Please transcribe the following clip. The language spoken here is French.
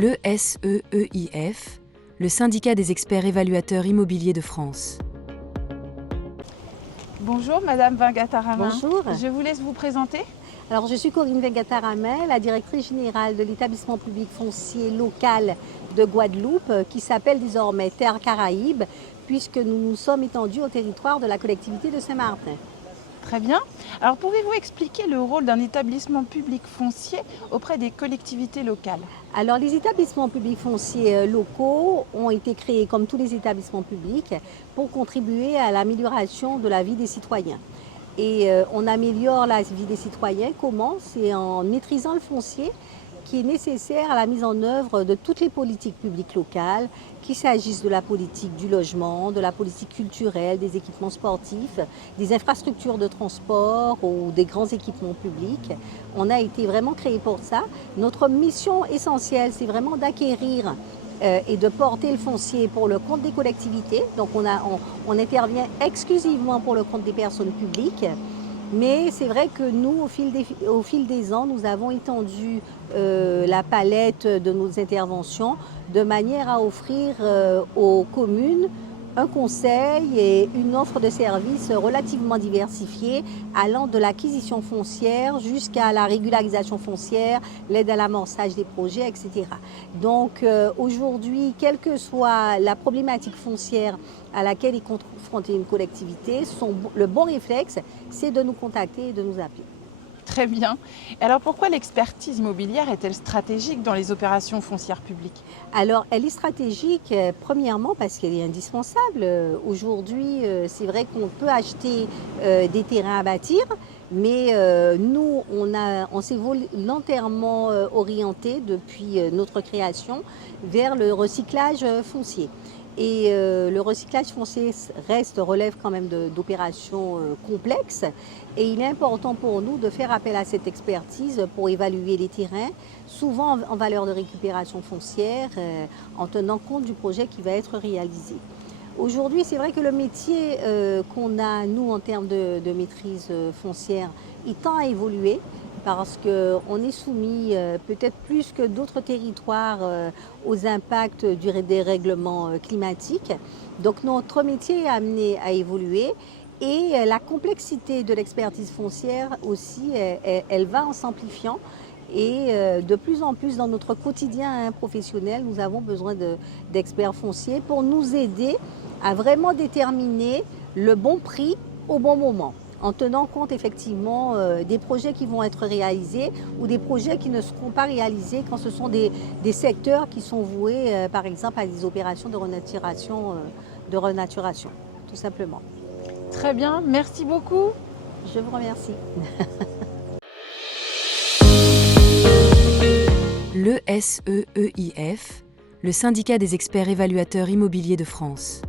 Le SEEIF, le syndicat des experts évaluateurs immobiliers de France. Bonjour Madame Vengata-Ramin. Bonjour. Je vous laisse vous présenter. Alors je suis Corinne Vengata-Ramin, la directrice générale de l'établissement public foncier local de Guadeloupe qui s'appelle désormais Terre Caraïbes puisque nous nous sommes étendus au territoire de la collectivité de Saint-Martin. Très bien. Alors pouvez-vous expliquer le rôle d'un établissement public foncier auprès des collectivités locales? Alors les établissements publics fonciers locaux ont été créés comme tous les établissements publics pour contribuer à l'amélioration de la vie des citoyens. Et on améliore la vie des citoyens. Comment? C'est en maîtrisant le foncier qui est nécessaire à la mise en œuvre de toutes les politiques publiques locales, qu'il s'agisse de la politique du logement, de la politique culturelle, des équipements sportifs, des infrastructures de transport ou des grands équipements publics. On a été vraiment créé pour ça. Notre mission essentielle, c'est vraiment d'acquérir et de porter le foncier pour le compte des collectivités. Donc on intervient exclusivement pour le compte des personnes publiques. Mais c'est vrai que nous, au fil des ans, nous avons étendu la palette de nos interventions de manière à offrir aux communes un conseil et une offre de services relativement diversifiée, allant de l'acquisition foncière jusqu'à la régularisation foncière, l'aide à l'amorçage des projets, etc. Donc aujourd'hui, quelle que soit la problématique foncière à laquelle est confrontée une collectivité, le bon réflexe, c'est de nous contacter et de nous appeler. Très bien. Alors pourquoi l'expertise immobilière est-elle stratégique dans les opérations foncières publiques? Alors elle est stratégique premièrement parce qu'elle est indispensable. Aujourd'hui, c'est vrai qu'on peut acheter des terrains à bâtir, mais nous, on s'est volontairement orienté depuis notre création vers le recyclage foncier. Et le recyclage foncier relève quand même d'opérations complexes et il est important pour nous de faire appel à cette expertise pour évaluer les terrains, souvent en valeur de récupération foncière, en tenant compte du projet qui va être réalisé. Aujourd'hui, c'est vrai que le métier qu'on a, nous, en termes de maîtrise foncière, il tend à évoluer parce qu'on est soumis peut-être plus que d'autres territoires aux impacts du dérèglement climatique. Donc notre métier est amené à évoluer et la complexité de l'expertise foncière aussi, elle va en s'amplifiant. Et de plus en plus dans notre quotidien professionnel, nous avons besoin d'experts fonciers pour nous aider à vraiment déterminer le bon prix au bon moment, en tenant compte effectivement des projets qui vont être réalisés ou des projets qui ne seront pas réalisés quand ce sont des secteurs qui sont voués par exemple à des opérations de renaturation, tout simplement. Très bien, merci beaucoup. Je vous remercie. Le SEEIF, le syndicat des experts évaluateurs immobiliers de France.